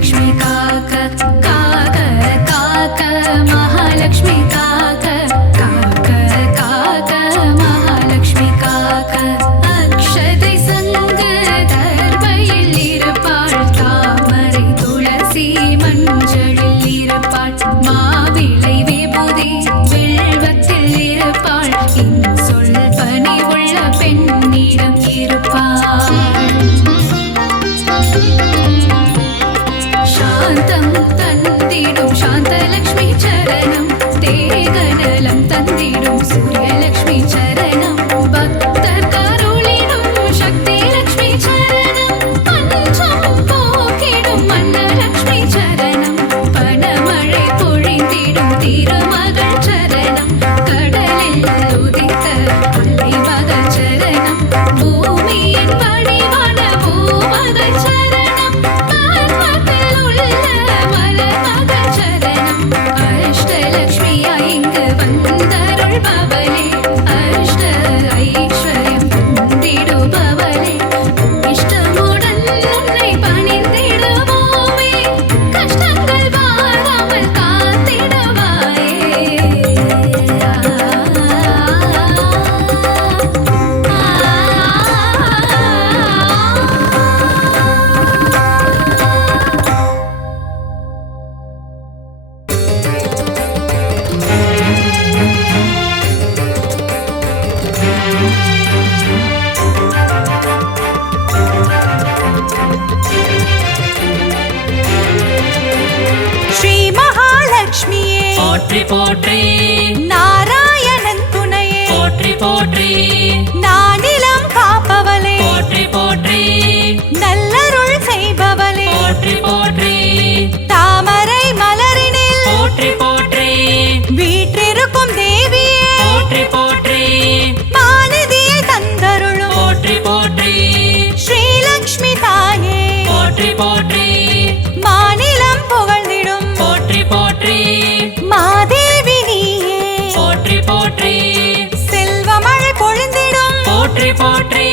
லக்ஷ்மி காக்க காக்க காக்க மகாலட்சுமி காக்க காக்க காக்க மகாலட்சுமி காக்க அக்ஷதை சங்க தர்பையில் இருப்பாள் தாமரை துளசி மஞ்சளில் இருப்பாள் மாவிளை விபூதி வெல்வத்தில் இருப்பாள் இன்சொல் பணிவுள்ள பெண்ணிடம் இருப்பாள் சாந்தம் தந்திடும் சாந்தலக்ஷ்மி சரணம் தேகநலம் தந்திடும் சூரியலக்ஷ்மி சரணம் பக்தர் கருளிடும் சக்தி லக்ஷ்மி சரணம் பஞ்சம் போக்கிடும் மன்னலக்ஷ்மி சரணம் பணமழை பொழிந்திடும் திருமகள் சரணம் கடலில் உதித்த அலைமகள் சரணம் பூமியின் வடிவான பூமகள் சரணம் பத்மத்தில் உள்ள மலர்மகள் சரணம் அஷ்டலக்ஷ்மியா இங்கு வந்தருள்பவளே அஷ்ட ஐஸ்வர்யம் தந்திடுபவளே இஷ்டமுடன் உன்னை பணிந்திடுவோமே கஷ்டங்கள் வாராமல் காத்திடுவாயே ஸ்ரீ மகாலட்சுமியே போற்றி போற்றி நாராயணன் துணையே போற்றி போற்றி நானிலம் காப்பவளே போற்றி போற்றி நல்லருள் செய்பவளே போற்றி போற்றி தாமரை மலரினில் போற்றி போற்றி வீற்றிருக்கும் தேவியே போற்றி போற்றி மாநிதியை தந்தருளும் போற்றி போற்றி ஸ்ரீலக்ஷ்மி தாயே போற்றி போற்றி மாநிலம் புகழ்ந்திடும் போற்றி போற்றி மாதேவி நீயே போற்றி போற்றி செல்வமழை பொழிந்திடும் போற்றி போற்றி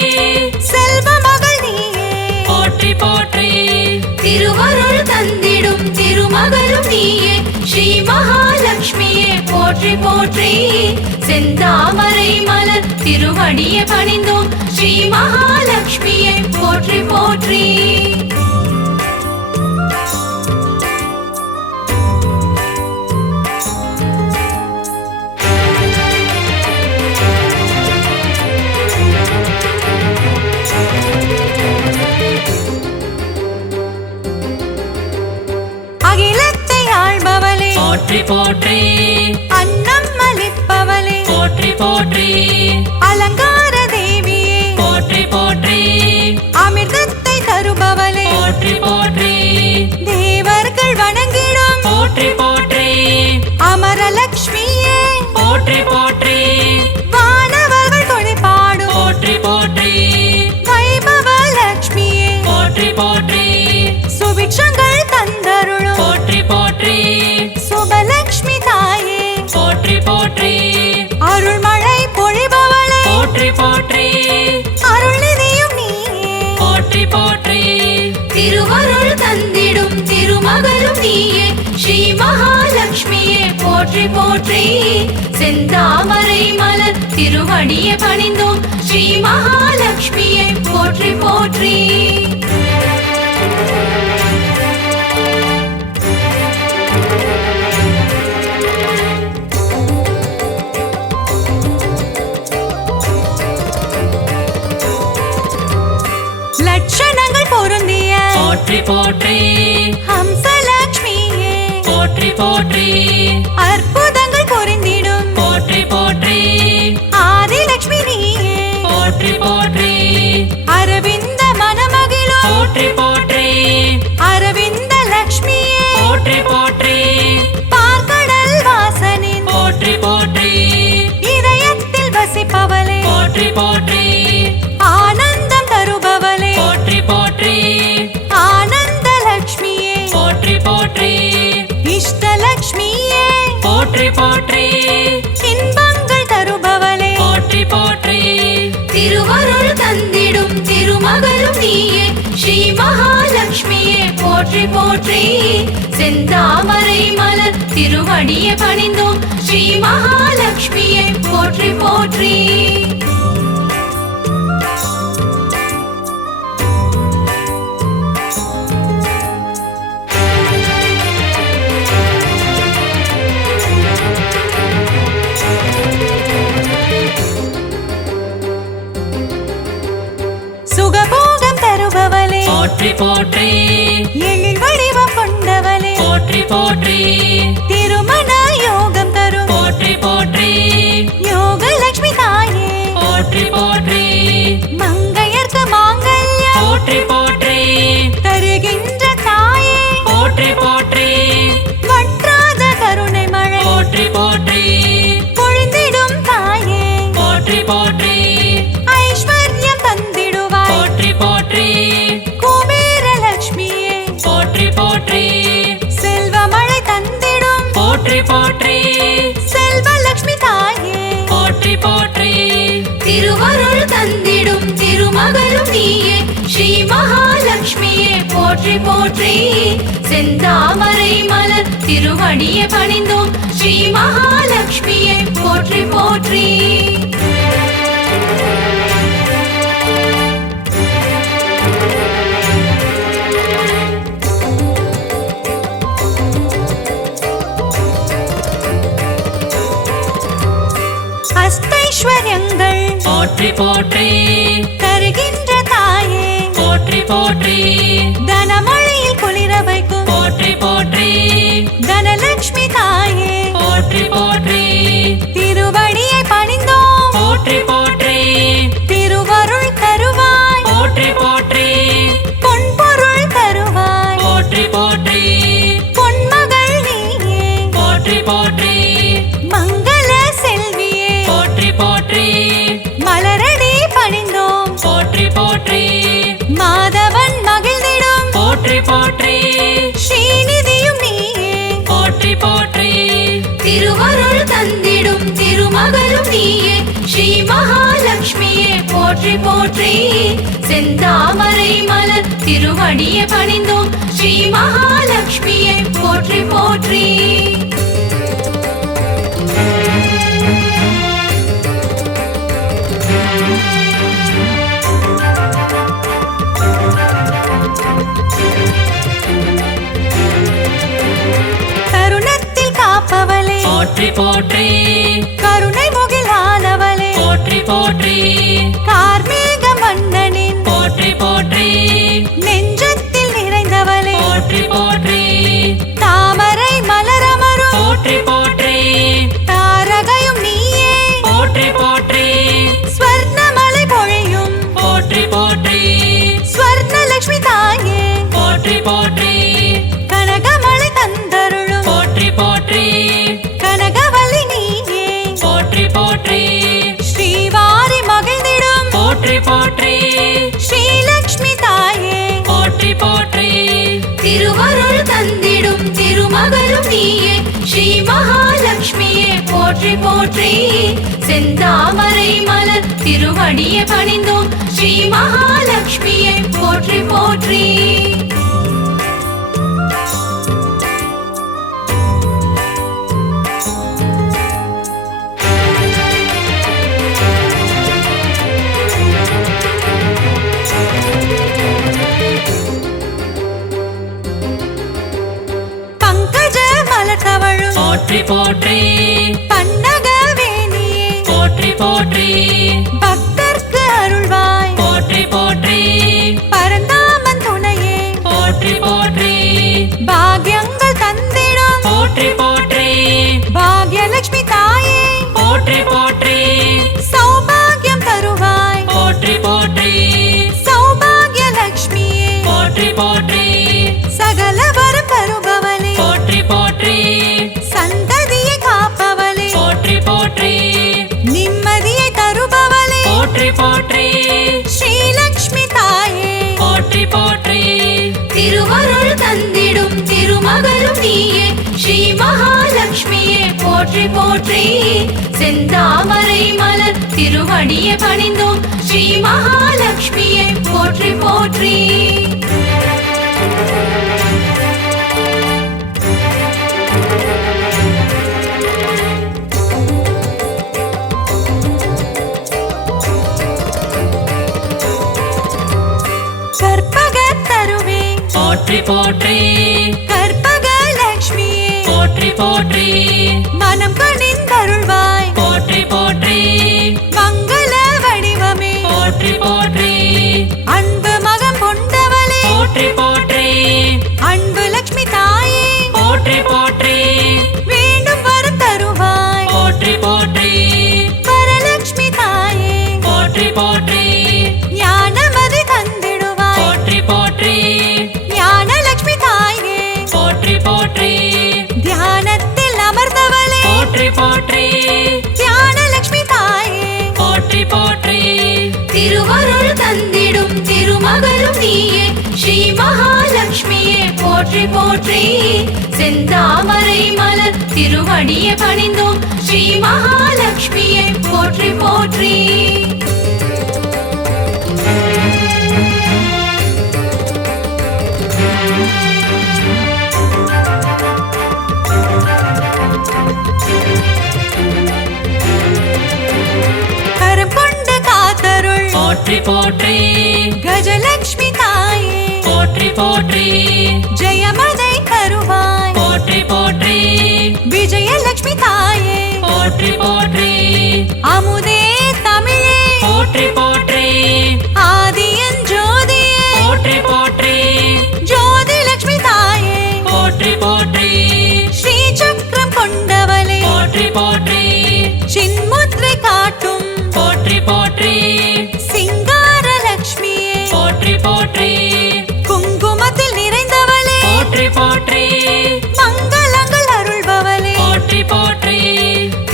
செல்வ மகள் நீயே போற்றி போற்றி திருவருள் தந்திடும் திருமகளும் நீயே ஸ்ரீ மகாலட்சுமியே போற்றி போற்றி செந்தாமரை மலர் திருவடியை பணிந்தோம் ஸ்ரீ மகாலட்சுமியே போற்றி போற்றி அகிலத்தை ஆள்பவளே போற்றி போற்றி அன்னம் அளிப்பவளே போற்றி போற்றி அலங்கார தேவியே போற்றி போற்றி அமிர்தத்தை தருபவளே போற்றி போற்றி தேவர்கள் வணங்கிடும் போற்றி போற்றி அமரலக்ஷ்மியே போற்றி போற்றி வானவர்கள் தொழிற்பாடும் போற்றி போற்றி வைபவ லக்ஷ்மியே போற்றி போற்றி சுபிக்ஷங்கள் தந்தருளும் போற்றி போற்றி சுபலக்ஷ்மி தாயே போற்றி போற்றி அருள்மழை பொழிபவளே போற்றி போற்றி அருள்நிதியும் நீயே போற்றி போற்றி திருவருள் தந்திடும் திருமகளும் நீயே ஸ்ரீ மகாலட்சுமியே போற்றி போற்றி செந்தாமரை மலர் திருவடியை பணிந்தோம் ஸ்ரீ மகாலட்சுமியே போற்றி போற்றி லட்சணங்கள் பொருந்திய போற்றி போற்றி ஹம்சலக்ஷ்மியே போற்றி போற்றி அற்புதங்கள் புரிந்திடும் போற்றி போற்றி ஆதிலக்ஷ்மி நீயே போற்றி போற்றி அரவிந்த மனமகிழும் போற்றி போற்றி அரவிந்த லக்ஷ்மியே போற்றி போற்றி பார்க்கடல் வாசனின் போற்றி போற்றி இதயத்தில் வசிப்பவளே போற்றி போற்றி ஆனந்தம் தருபவளே போற்றி போற்றி ஆனந்த லக்ஷ்மியே போற்றி போற்றி இஷ்டலக்ஷ்மியே போற்றி போற்றி இன்பங்கள் தருபவளே போற்றி போற்றி திருவருள் தந்திடும் திருமகளும் நீயே ஸ்ரீ மகாலட்சுமியே போற்றி போற்றி போற்றி செந்தாமரை மலர் திருவடியை பணிந்தோம் ஸ்ரீ மகாலட்சுமியே போற்றி போற்றி சுகபோகம் தருபவளே போற்றி போற்றி எழில் வடிவம் கொண்டவளே போற்றி போற்றி திருமண யோகம் தரும் போற்றி போற்றி யோகலட்சுமி தாயே போற்றி போற்றி மங்கையர்க்கு மாங்கல்யம் போற்றி போற்றி தருகின்ற தாயே போற்றி போற்றி வற்றாத கருணை மழை போற்றி போற்றி பொழிந்திடும் தாயே போற்றி போற்றி ஐஸ்வர்யம் தந்திடுவாய் போற்றி போற்றி குபேர லட்சுமியே போற்றி போற்றி செல்வமழை தந்திடும் போற்றி போற்றி செல்வலட்சுமி தாயே போற்றி போற்றி திருவருள் தந்திடும் திருமகளும் நீயே ஸ்ரீ மகாலட்சுமியே போற்றி போற்றி செந்தாமரை மலர் திருவடியை பணிந்தோம் ஸ்ரீ மகாலட்சுமியே போற்றி போற்றி அஷ்டைஸ்வர்யங்கள் போற்றி போற்றி தருகின்ற தாயே போற்றி போற்றி தனமழையில் குளிர வைக்கும் போற்றி போற்றி தனலட்சுமி தாயே போற்றி போற்றி திருவடியை பணிந்தோம் போற்றி போற்றி திருவருள் தருவாய் போற்றி போற்றி பொன்பொருள் தருவாய் போற்றி போற்றி பொன்மகள் நீயே போற்றி போற்றி மங்கள செல்வியே போற்றி போற்றி மலரடி பணிந்தோம் போற்றி போற்றி மாதவன் மகிழ்ந்திடும் போற்றி போற்றி ஸ்ரீநிதியும் நீயே போற்றி போற்றி திருவருள் தந்திடும் திருமகளும் நீயே ஸ்ரீ மகாலட்சுமியே போற்றி போற்றி செந்தாமரை மலர் திருவடியை பணிந்தோம் ஸ்ரீ மகாலட்சுமியே போற்றி போற்றி தருணத்தில் காப்பவளே போற்றி போற்றி கருணை முகிலானவளே போற்றி போற்றி கார்மேக மன்னனின் போற்றி போற்றி நெஞ்சத்தில் நிறைந்தவளே போற்றி போற்றி தாமரை மலரமரும் போற்றி போற்றி தாரகையும் நீயே போற்றி போற்றி ஸ்வர்ணமலை பொழியும் போற்றி போற்றி ஸ்வர்ணலட்சுமி தாயே போற்றி போற்றி கனகமலை தந்தருளும் போற்றி போற்றி கனகவல்லி நீயே போற்றி போற்றி ஸ்ரீவாரி மகிழ்ந்திடும் போற்றி போற்றி ஸ்ரீலக்ஷ்மி தாயே போற்றி போற்றி திருவருள் தந்திடும் திருமகளும் நீயே ஸ்ரீ மகாலட்சுமியே போற்றி போற்றி செந்தாமரை மலர் திருவடியை பணிந்தோம் ஸ்ரீ மகாலட்சுமியே போற்றி போற்றி பங்கஜ மலர் தவழும் போற்றி போற்றி பன்னக வேணியே போற்றி போற்றி பக்தர்க்கு அருள்வாய் போற்றி போற்றி பரந்தாமன் துணையே போற்றி போற்றி பாக்யங்கள் தந்திடும் போற்றி போற்றி பாக்யலட்சுமி தாயே போற்றி போற்றி சௌபாகியம் தருவாய் போற்றி போற்றி சௌபாகியலட்சுமியே போற்றி போற்றி சகல வரம் தருபவளே போற்றி போற்றி சந்ததியை காப்பவளே போற்றி போற்றி நிம்மதியை தருபவளே போற்றி போற்றி ஸ்ரீலக்ஷ்மி தாயே போற்றி போற்றி திருவருள் தந்திடும் திருமகளும் நீயே ஸ்ரீ மகாலட்சுமியே போற்றி போற்றி செந்தாமரை மலர் திருவடியை பணிந்தோம் ஸ்ரீ மகாலட்சுமியே போற்றி போற்றி போற்றி மனம் கனிந்தருள்வாய் போற்றி போற்றி மங்கள வடிவமே போற்றி போற்றி அன்பு மகம் கொண்டவளே போற்றி போற்றி அன்பு லட்சுமி தாயே போற்றி போற்றி வேண்டும் வரம் தருவாய் போற்றி போற்றி வரலட்சுமி தாயே போற்றி போற்றி ஞானமதி தந்திடுவாய் போற்றி போற்றி ஞான லட்சுமி தாயே போற்றி போற்றி தியானத்தில் அமர்ந்தவளே போற்றி போற்றி ஞான லட்சுமி தாயே போற்றி போற்றி திருவருள் தந்திடும் திருமகளும் நீயே ஸ்ரீ மகாலட்சுமியே போற்றி போற்றி செந்தாமரை மலர் திருவடியை பணிந்தோம் ஸ்ரீ மகாலட்சுமியே போற்றி போற்றி கரம் கொண்டு காத்தருள் போற்றி போற்றி கஜலட்சுமி தாயே போற்றி போற்றி ஜெயமதை தருவாய் போற்றி போற்றி விஜயலட்சுமி தாயே போற்றி போற்றி அமுதே தமிழே போற்றி போற்றி ஆதியன் ஜோதியே போற்றி போற்றி ஜோதி லட்சுமி தாயே போற்றி போற்றி ஸ்ரீ சக்கரம் கொண்டவளே போற்றி போற்றி சின்முத்ரை காட்டும் போற்றி போற்றி சிங்கார லட்சுமியே போற்றி போற்றி குங்குமத்தில் நிறைந்தவளே போற்றி போற்றி மங்களங்கள் அருள்பவளே போற்றி போற்றி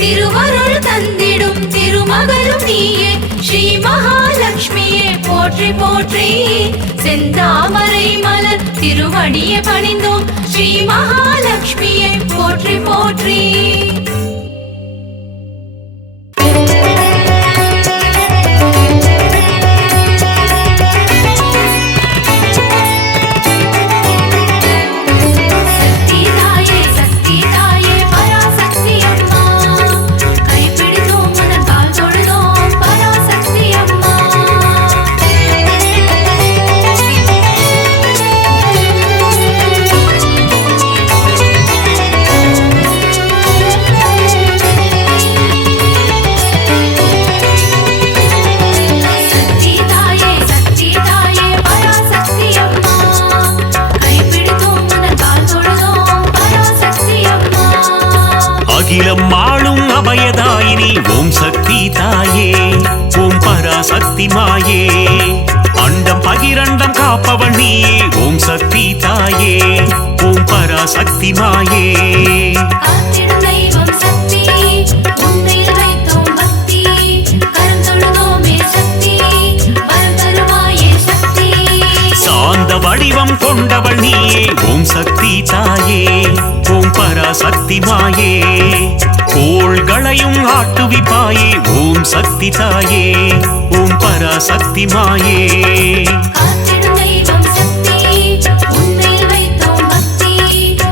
திருவருள் தந்திடும் திருமகளும் நீயே ஸ்ரீ மகாலட்சுமியே போற்றி போற்றி செந்தாமரை மலர் திருவடியை பணிந்தோம் ஸ்ரீ மகாலட்சுமியே போற்றி போற்றி சக்தி தாயே சக்தி தாயே பராசக்தி அம்மா கைப்பிடித்தோம் மனதால் தொழுதோம் பராசக்தி அம்மா சக்தி தாயே பராசக்தி அம்மா கைப்பிடித்தோம் மனதால் தொழுதோம் பராசக்தி அம்மா அகிலம் ஆளும் அபயதாயினி ஓம் சக்தி தாயே ஓம் பராசக்தி மாயே அண்டம் பகிரண்டம் காப்பவள் நீயே ஓம் சக்தி தாயே ஓம் பராசக்தி மாயே காத்திடும் தெய்வம் சக்தி உன்னில் வைத்தோம் பக்தி கரம் தொழுதோமே சக்தி வரம் தருவாயே சக்தி சாந்த வடிவம் கொண்டவள் நீயே ஓம் சக்தி தாயே ஓம் பராசக்தி மாயே கோள்களையும் ஆட்டுவிப்பாயே ஓம் சக்தி தாயே ஓம் பராசக்தி மாயே காத்திடும் தெய்வம் சக்தி உன்னில் வைத்தோம் பக்தி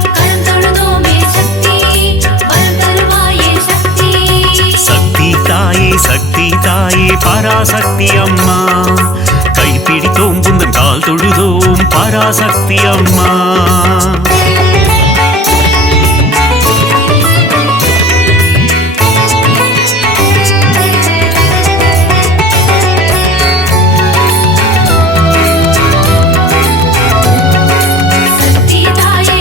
கரம் தொழுதோமே சக்தி வரம் தருவாயே சக்தி சக்தி தாயே பராசக்தி அம்மா கைப்பிடித்தோம் புந்தன் கால் தொழுதோம் பராசக்தி அம்மா சக்தி தாயே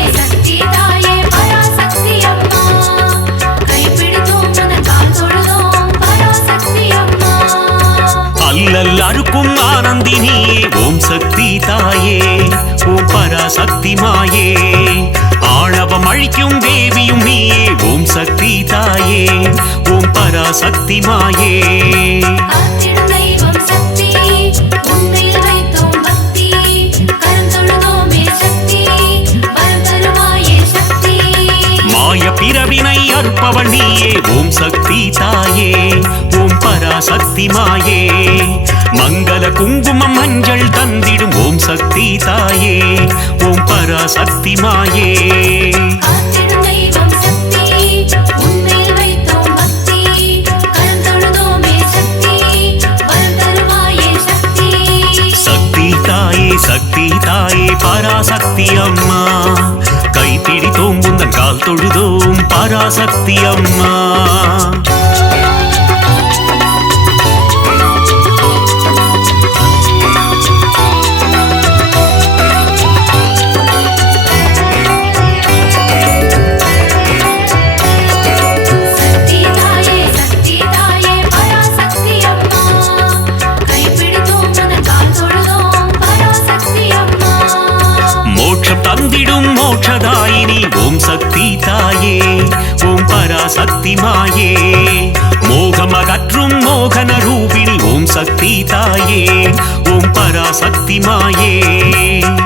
பராசக்தி அம்மா கைப்பிடித்தோம் மனதால் தொழுதோம் பராசக்தி அம்மா அல்லல் அறுக்கும் ஆனந்தினியே ஓம் சக்தி தாயே ஓம் பராசக்தி மாயே ஆணவம் அழிக்கும் தேவியும் நீயே ஓம் சக்தி தாயே ஓம் பராசக்தி மாயே காத்திடும் தெய்வம் சக்தி உன்னில் வைத்தோம் பக்தி கரம் தொழுதோமே சக்தி வரம் தருவாயே சக்தி மாய பிறவினை அறுப்பவள் நீயே ஓம் சக்தி தாயே ஓம் பராசக்தி மாயே மங்கள குங்குமம் மஞ்சள் தந்திடும் ஓம் சக்தி தாயே ஓம் பராசக்தி மாயே காத்திடும் தெய்வம் சக்தி உன்னில் வைத்தோம் பக்தி கரம் தொழுதோமே சக்தி வரம் தருவாயே சக்தி சக்தி தாயே பராசக்தி அம்மா கைப்பிடித்தோம் புந்தன் கால் கால் தொழுதோம் பராசக்தி அம்மா. சக்தி தாயே சக்தி தாயே பராசக்தி அம்மா கைப்பிடித்தோம் உன் கால் தொழுதோம் பராசக்தி அம்மா. மோட்சம் தந்திடும் மோட்சதாயினி ஓம் சக்தி தாயே ஓம் பராசக்தி மாயே. மோகம் அகற்றும் மோகன ரூபிணி ஓம் சக்தி தாயே ஓம் பராசக்தி மாயே.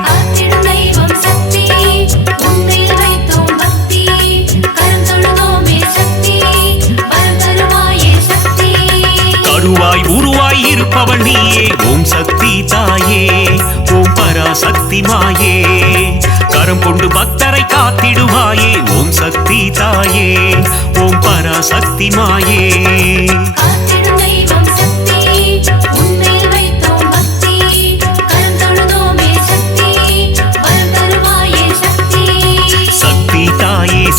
காத்திடும் தெய்வம் சக்தி உன்மேல் வைத்தோம் பக்தி கரம் தொழுதோமே சக்தி வரம் தருவாயே சக்தி. கருவாய் உருவாய் இருப்பவள் நீயே ஓம் சக்தி தாயே ஓம் பராசக்தி மாயே. கரம் கொண்டு பக்தரை காத்திடுவாயே ஓம் சக்தி தாயே ஓம் பராசக்தி மாயே. காத்திடும் தெய்வம் சக்தி உன்மேல் வைத்தோம் பக்தி கரம் தொழுதோமே சக்தி வரம் தருவாயே சக்தி.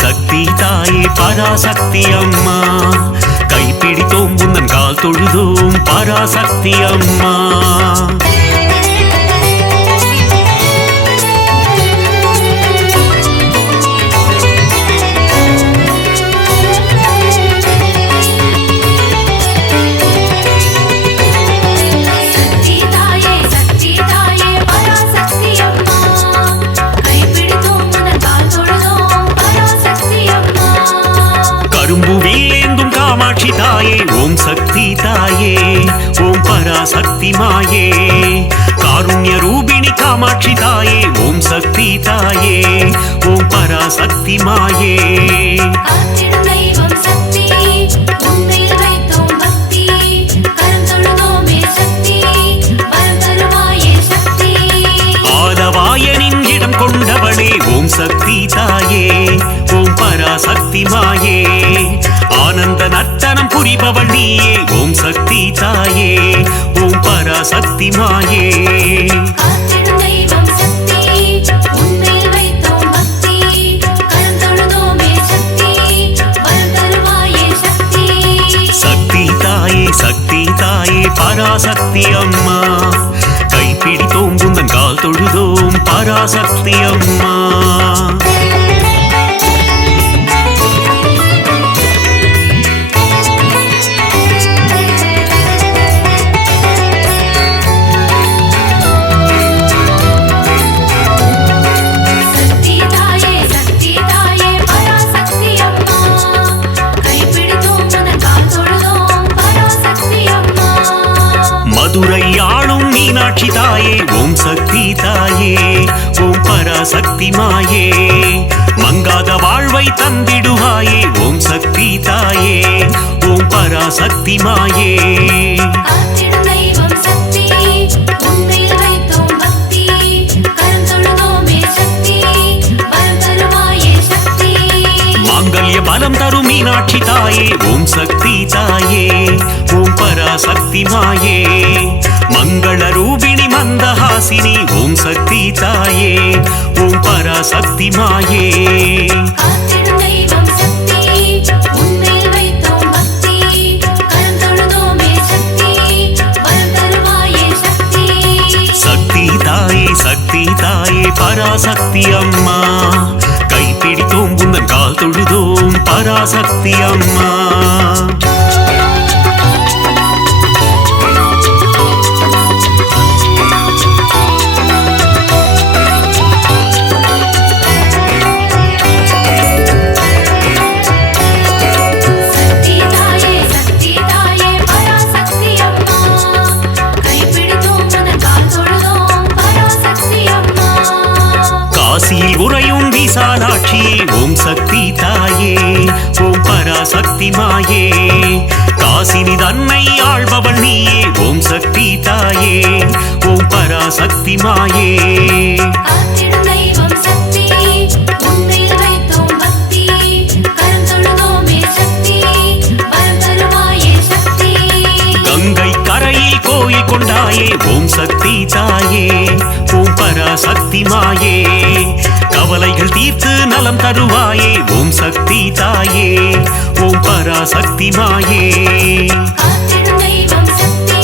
சக்தி தாயே பராசக்தி அம்மா கைப்பிடித்தோம் உந்தன் கால் தொழுதோம் பராசக்தி அம்மா. சக்தி தாயே பராசக்தி அம்மா கைப்பிடித்தோம் உன் கால் தொழுதோம் பராசக்தி அம்மா. கரும்பு வில்லேந்தும் காமாட்சி தாயே ஓம் சக்தி தாயே ஓம் பராசக்தி மாயே. காருண்ய ரூபிணி காமாட்சி தாயே ஓம் சக்தி தாயே ஓம் பராசக்தி மாயே. காத்திடும் தெய்வம் சக்தி உன்மேல் வைத்தோம் பக்தி கரம் தொழுதோமே சக்தி வரம் தருவாயே சக்தி. ஆதவாயனின் இடம் கொண்டவளே ஓம் சக்தி தாயே ஓம் பராசக்தி மாயே. ஆனந்த நர்த்தனம் புரிபவள் நீயே ஓம் சக்தி தாயே ஓம் பராசக்தி மாயே. காத்திடும் தெய்வம் சக்தி உன்மேல் வைத்தோம் பக்தி கரம் தொழுதோமே சக்தி வரம் தருவாயே சக்தி. சக்தி தாயே பராசக்தி அம்மா கைப்பிடித்தோம் உந்தன் கால் தொழுதோம் பராசக்தி அம்மா. சக்தி தாயே பராசக்தி அம்மா கைப்பிடித்தோம் உன் கால் தொழுதோம் பராசக்தி அம்மா. மதுரை ஆளும் மீனாட்சி தாயே ஓம் சக்தி தாயே ஓம் பராசக்தி மாயே. மங்காத வாழ்வை தந்திடுவாயே ஓம் சக்தி தாயே ஓம் பராசக்தி மாயே. காத்திடும் தெய்வம் சக்தி உன்மேல் வைத்தோம் பக்தி கரம் தொழுதோமே சக்தி வரம் தருவாயே சக்தி. மாங்கல்ய பலம் தரும் மீனாட்சி தாயே ஓம் சக்தி தாயே ஓம் பராசக்தி மாயே. மங்கள ரூபிணி மந்தஹாசினி ஓம் சக்தி தாயே ஓம் பராசக்தி மாயே. காத்திடும் தெய்வம் சக்தி உன்மேல் வைத்தோம் பக்தி கரம் தொழுதோமே சக்தி வரம் தருவாயே சக்தி. சக்தி தாயே பராசக்தி அம்மா கைப்பிடித்தோம் உந்தன் கால் தொழுதோம் பராசக்தி அம்மா. சக்தி தாயே பராசக்தி அம்மா கைப்பிடித்தோம் உன் கால் தொழுதோம் பராசக்தி அம்மா. காசியில் உறையும் விசாலாட்சியே ஓம் சக்தி தாயே ஓம் பராசக்தி மாயே. காசினி தன்னை ஆள்பவள் நீயே ஓம் சக்தி தாயே ஓம் பராசக்தி மாயே. காத்திடும் தெய்வம் சக்தி உன்மேல் வைத்தோம் பக்தி கரம் தொழுதோமே சக்தி வரம் தருவாயே சக்தி. கங்கை கரையில் கோயில் கொண்டாயே ஓம் சக்தி தாயே ஓம் பராசக்தி மாயே. கவலைகள் தீர்த்து நலம் தருவாயே ஓம் சக்தி தாயே ஓம் பராசக்தி மாயே காத்திடும் தெய்வம் சக்தி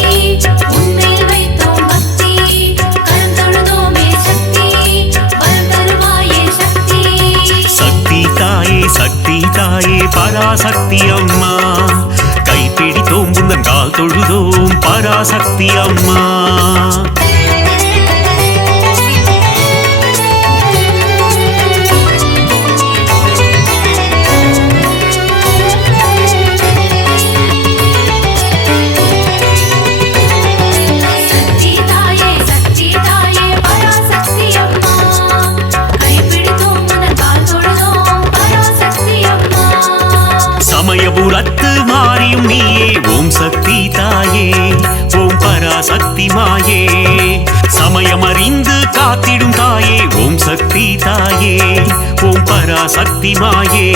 உன்மேல் வைத்தோம் பக்தி கரம் தொழுதோமே சக்தி வரம் தருவாயே சக்தி சக்தி தாயே பராசக்தி அம்மா கைப்பிடித்தோம் உந்தன் கால் தொழுதோம் பராசக்தி அம்மா சமயபுரத்து மாறியும் நீயே ஓம் சக்தி தாயே ஓம் பராசக்தி மாயே சமயம் அறிந்து காத்திடும் தாயே ஓம் சக்தி தாயே ஓம் பராசக்தி மாயே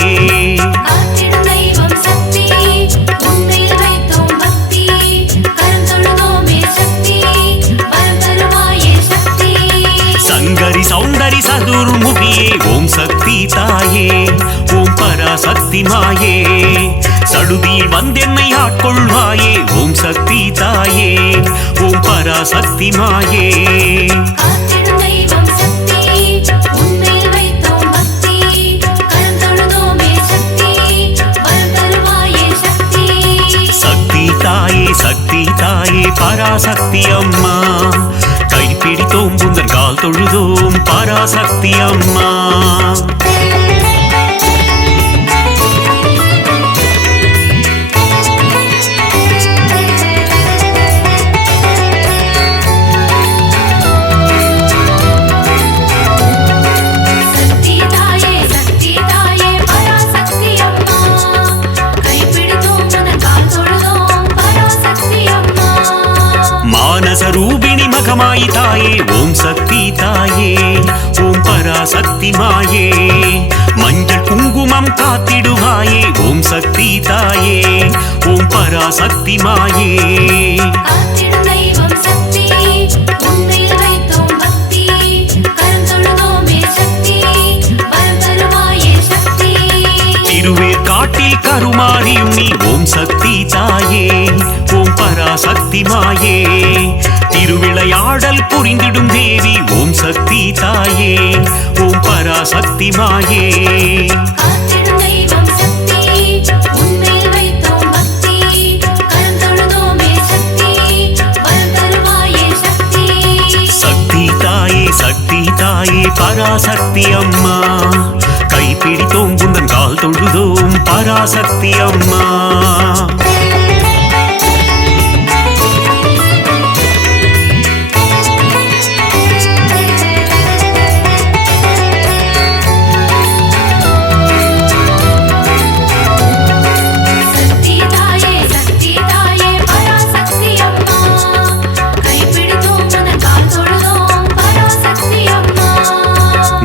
காத்திடும் தெய்வம் சக்தி உன்மேல் வைத்தோம் பக்தி கரம் தொழுதோமே சக்தி வரம் தருவாயே சக்தி சங்கரி சௌந்தரி சதுர்முகியே ஓம் சக்தி தாயே ஓம் பராசக்தி மாயே சடுதியில் வந்தென்னை ஆட்கொள்வாயே ஓம் சக்தி தாயே ஓம் பராசக்தி மாயே காத்திடும் தெய்வம் சக்தி உன்மேல் வைத்தோம் பக்தி கரம் தொழுதோமே சக்தி வரம் தருவாயே சக்தி சக்தி தாயே பராசக்தி அம்மா கைப்பிடித்தோம் உந்தன் கால் தொழுதோம் பராசக்தி அம்மா மானசரூபிணி மகமாயி தாயே ஓம் சக்தி தாயே ஓம் பராசக்தி மாயே மஞ்சள் குங்குமம் காத்திடுவாயே ஓம் சக்தி தாயே ஓம் பராசக்தி மாயே காத்திடும் தெய்வம் சக்தி உன்மேல் வைத்தோம் பக்தி கரம் தொழுதோமே சக்தி வரம் தருவாயே சக்தி திருவேற்காட்டில் கருமாறியும் நீ ஓம் சக்தி தாயே ஓம் பராசக்தி மாயே திருவிளையாடல் புரிந்திடும் தேவி ஓம் சக்தி தாயே ஓம் பராசக்தி மாயே காத்திடும் தெய்வம் சக்தி உன்மேல் வைத்தோம் பக்தி கரம் தொழுதோமே சக்தி வரம் தருவாயே சக்தி சக்தி தாயே பராசக்தி அம்மா கைப்பிடித்தோம் உந்தன் கால் தொழுதோம் பராசக்தி அம்மா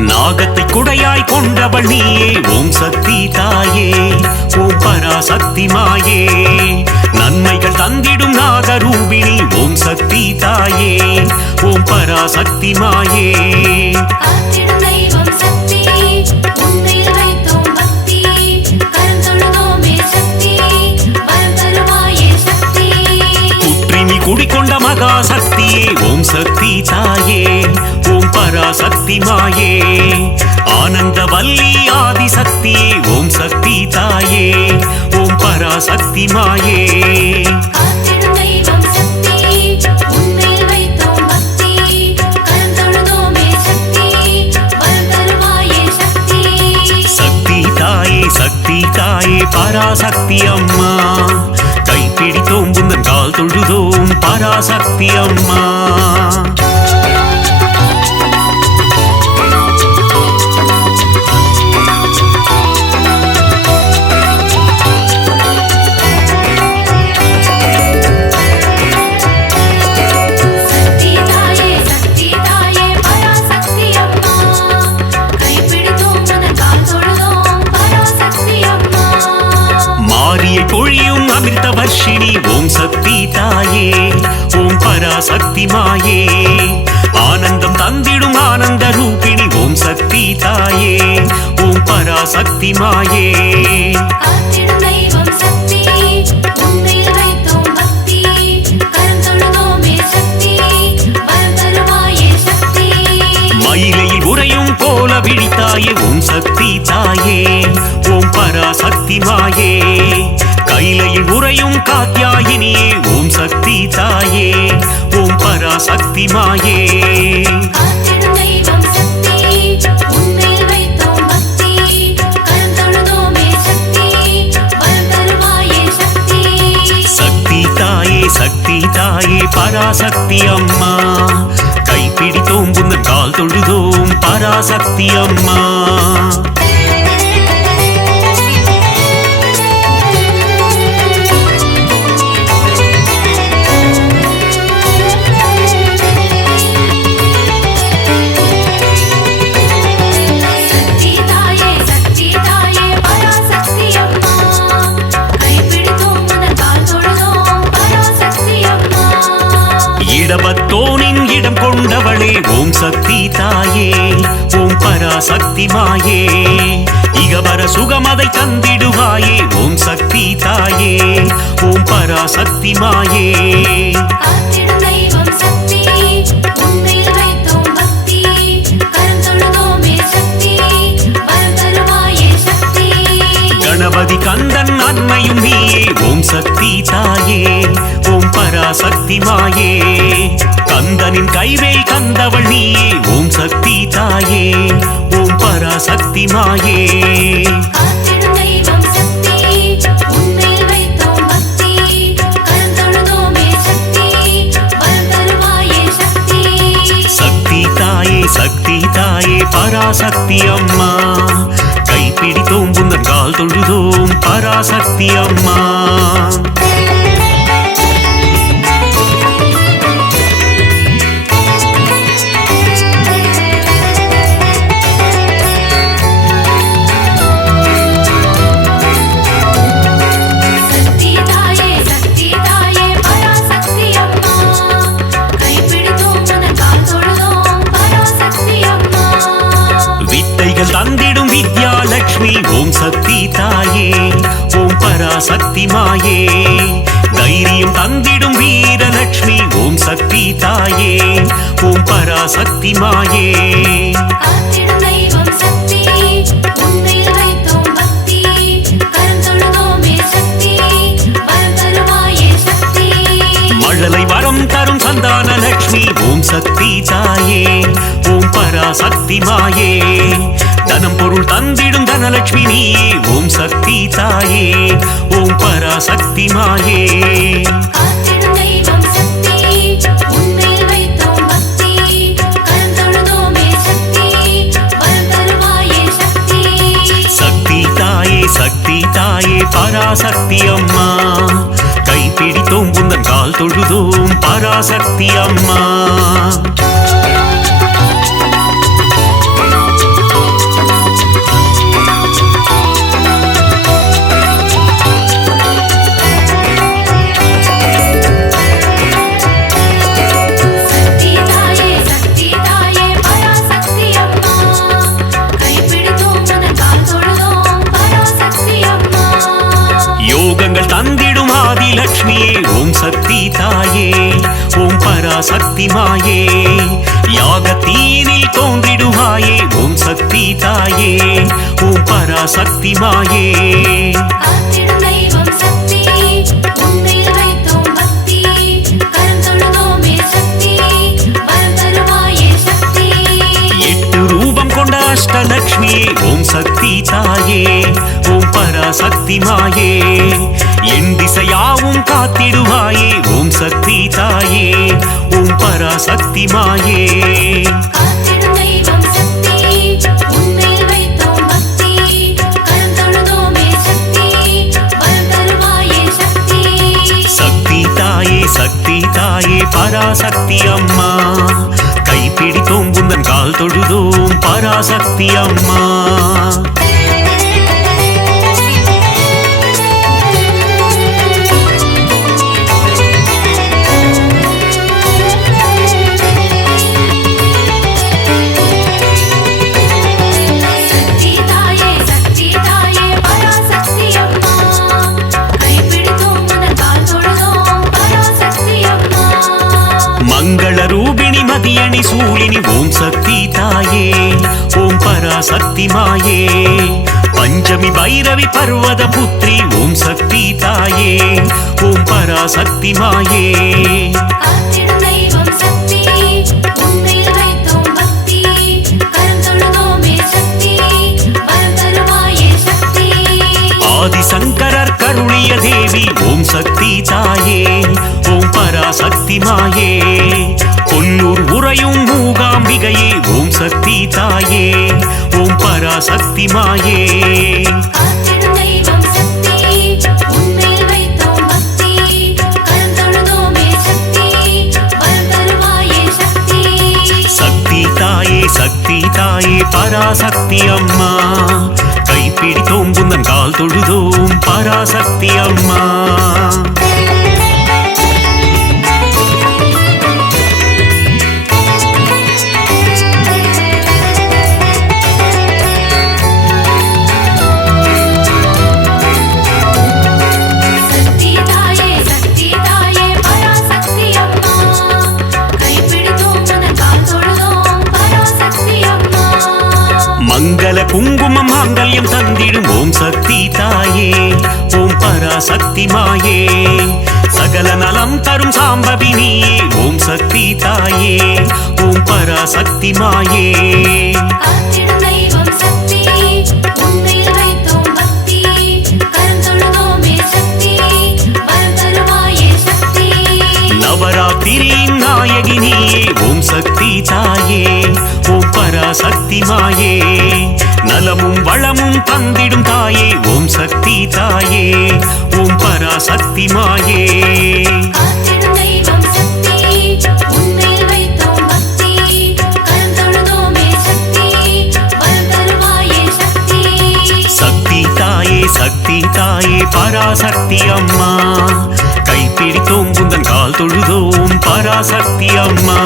நாகத்தை குடையாய் கொண்டவள் நீயே ஓம் சக்தி தாயே ஓம் பராசக்தி மாயே நன்மைகள் தந்திடும் நாகரூபிணி ஓம் சக்தி தாயே ஓம் பராசக்தி மாயே காத்திடும் தெய்வம் சக்தி உன்மேல் வைத்தோம் பக்தி கரம் தொழுதோமே சக்தி வரம் தருவாயே சக்தி குற்றினி குடிக்கொண்ட மகாசக்தியே ஓம் சக்தி தாயே ஓம் பராசக்தி மாயே ஆனந்தவல்லி ஆதிசக்தியே ஓம் சக்தி தாயே ஓம் பராசக்தி மாயே காத்திடும் தெய்வம் சக்தி உன்மேல் வைத்தோம் பக்தி கரம் தொழுதோமே சக்தி வரம் தருவாயே சக்தி சக்தி தாயே பராசக்தி அம்மா கைப்பிடித்தோம் உந்தன் கால் தொழுதோம் பராசக்தி அம்மா பொழியும் அமிர்தவர் வர்ஷிணி ஓம் சக்தி தாயே ஓம் பராசக்தி மாயே ஆனந்தம் தந்திடும் ஆனந்த ரூபிணி ஓம் சக்தி தாயே ஓம் பராசக்தி மாயே காத்திடும் தெய்வம் சக்தி உன்மேல் வைத்தோம் பக்தி கரந்தொழுதோமே சக்தி வரம் தருவாயே சக்தி மயிலையில் உறையும் போல விழித்தாயே ஓம் சக்தி தாயே ஓம் பராசக்தி மாயே கைலையில் உறையும் காத்யாயினியே ஓம் சக்தி தாயே ஓம் பராசக்தி மாயே காத்திடும் தெய்வம் சக்தி உன்மேல் வைத்தோம் பக்தி கரந்தொழுதோமே சக்தி வரம் தருவாயே சக்தி சக்தி தாயே பராசக்தி அம்மா கைப்பிடித்தோம் உந்தன் கால் தொழுதோம் பராசக்தி அம்மா சக்தி தாயே பராசக்தி அம்மா கைப்பிடித்தோம் உன் கால் தொழுதோம் பராசக்தி அம்மா இடபத்தோனின் இடம் கொண்டவளே ஓம் சக்தி தாயே ஓம் பராசக்தி மாயே இகவர சுகமதை தந்திடுவாயே ஓம் சக்தி தாயே ஓம் பராசக்தி மாயே காத்திடும் தெய்வம் சக்தி உன்மேல் வைத்தோம் பக்தி கரந்தொழுதோமே சக்தி வரம் தருவாயே சக்தி கணபதி கந்தன் அன்னையும் நீயே ஓம் சக்தி தாயே ஓம் பராசக்தி மாயே கந்தனின் கைவேல் கந்தவள் நீயே ஓம் சக்தி தாயே ஓம் பராசக்தி மாயே காத்திடும் தெய்வம் சக்தி உன்மேல் வைத்தோம் பக்தி கரந்தொழுதோமே சக்தி வரம் தருவாயே சக்தி சக்தி தாயே பராசக்தி அம்மா கைப்பிடித்தோம் உந்தன் கால் தொழுதோம் பராசக்தி அம்மா சக்தி தாயே பராசக்தி அம்மா கைப்பிடித்தோம் உன் கால் தொழுதோம் பராசக்தி அம்மா வித்தைகள் தந்திடும் வித்யாலட்சுமி ஓம் சக்தி தாயே ஓம் பராசக்தி மாயே தைரியம் தந்திடும் வீரலட்சுமி ஓம் சக்தி தாயே ஓம் பராசக்தி மாயே காத்திடும் தெய்வம் சக்தி உன்மேல் வைத்தோம் பக்தி கரந்தொழுதோமே சக்தி வரம் தருவாயே சக்தி மழலை வரம் தரும் சந்தான லட்சுமி ஓம் சக்தி தாயே ஓம் பராசக்தி மாயே தனம் பொருள் தந்திடும் தனலட்சுமி நீயே ஓம் சக்தி தாயே ஓம் பராசக்தி மாயே காத்திடும் தெய்வம் சக்தி உன்மேல் வைத்தோம் பக்தி கரந்தொழுதோமே சக்தி வரம் தருவாயே சக்தி சக்தி தாயே பராசக்தி அம்மா கைப்பிடித்தோம் உந்தன் கால் தொழுதோம் பராசக்தி அம்மா சக்தி தாயே பராசக்தி அம்மா கைப்பிடித்தோம் உன் கால் தொழுதோம் பராசக்தி அம்மா யோகங்கள் தந்திடும் ஆதிலட்சுமியே ஓம் சக்தி தாயே ஓம் பராசக்தி மாயே யாகத்தீனில் தோன்றிடுவாயே ஓம் சக்தி தாயே ஓம் பராசக்தி மாயே காத்திடும் தெய்வம் சக்தி உன்மேல் வைத்தோம் பக்தி கரந்தொழுதோமே சக்தி வரம் தருவாயே சக்தி எட்டு ரூபம் கொண்ட அஷ்டலட்சுமியே ஓம் சக்தி தாயே ஓம் பராசக்தி மாயே என் திசையாவும் காத்திடுவாயே ஓம் சக்தி தாயே ஓம் பராசக்தி மாயே காத்திடும் தெய்வம் சக்தி உன்மேல் வைத்தோம் பக்தி கரந்தொழுதோமே சக்தி வரம் தருவாயே சக்தி சக்தி தாயே பராசக்தி அம்மா கைப்பிடித்தோம் உந்தன் கால் தொழுதோம் பராசக்தி அம்மா பராசக்தி மாயே பஞ்சமி பைரவி பர்வத புத்ரி ஓம் சக்தி தாயே ஓம் பராசக்தி மாயே காத்திடும் தெய்வம் சக்தி உன்மேல் வைத்தோம் பக்தி கரம் தொழுதோமே சக்தி வரம் தருவாயே சக்தி ஆதிசங்கரர் கருளிய தேவி ஓம் சக்தி தாயே ஓம் பராசக்தி மாயே கொல்லூர் உறையும் மூகாம்பிகையே ஓம் சக்தி தாயே ஓம் பராசக்தி மாயே காத்திடும் தெய்வம் சக்தி உன்மேல் வைத்தோம் பக்தி கரம் தொழுதோமே சக்தி வரம் தருவாயே சக்தி சக்தி தாயே பராசக்தி அம்மா கைப்பிடித்தோம் புந்தன் கால் தொழுதோம் பராசக்தி அம்மா சக்தி தாயே பராசக்தி அம்மா கைப்பிடித்தோம் உனது கால் தொழுதோம் பராசக்தி அம்மா மங்கள குங்குமம் மாங்கல்யம் தந்திடும் ஓம் சக்தி தாயே ஓம் பராசக்தி மாயே சகல நலம் தரும் சாம்பவி நீயே ஓம் சக்தி தாயே ஓம் பராசக்தி மாயே காத்திடும் தெய்வம் சக்தி உன்மேல் வைத்தோம் பக்தி கரம் தொழுதோமே சக்தி வரம் தருவாயே சக்தி நவராத்திரியின் நாயகி நீயே ஓம் சக்தி தாயே ஓம் பராசக்தி மாயே நலமும் வளமும் தந்திடும் தாயே ஓம் சக்தி தாயே ஓம் பராசக்தி மாயே காத்திடும் தெய்வம் சக்தி உன்மேல் வைத்தோம் பக்தி கரம் தொழுதோமே சக்தி வரம் தருவாயே சக்தி சக்தி தாயே பராசக்தி அம்மா கைப்பிடித்தோம் புந்தன் கால் தொழுதோம் பராசக்தி அம்மா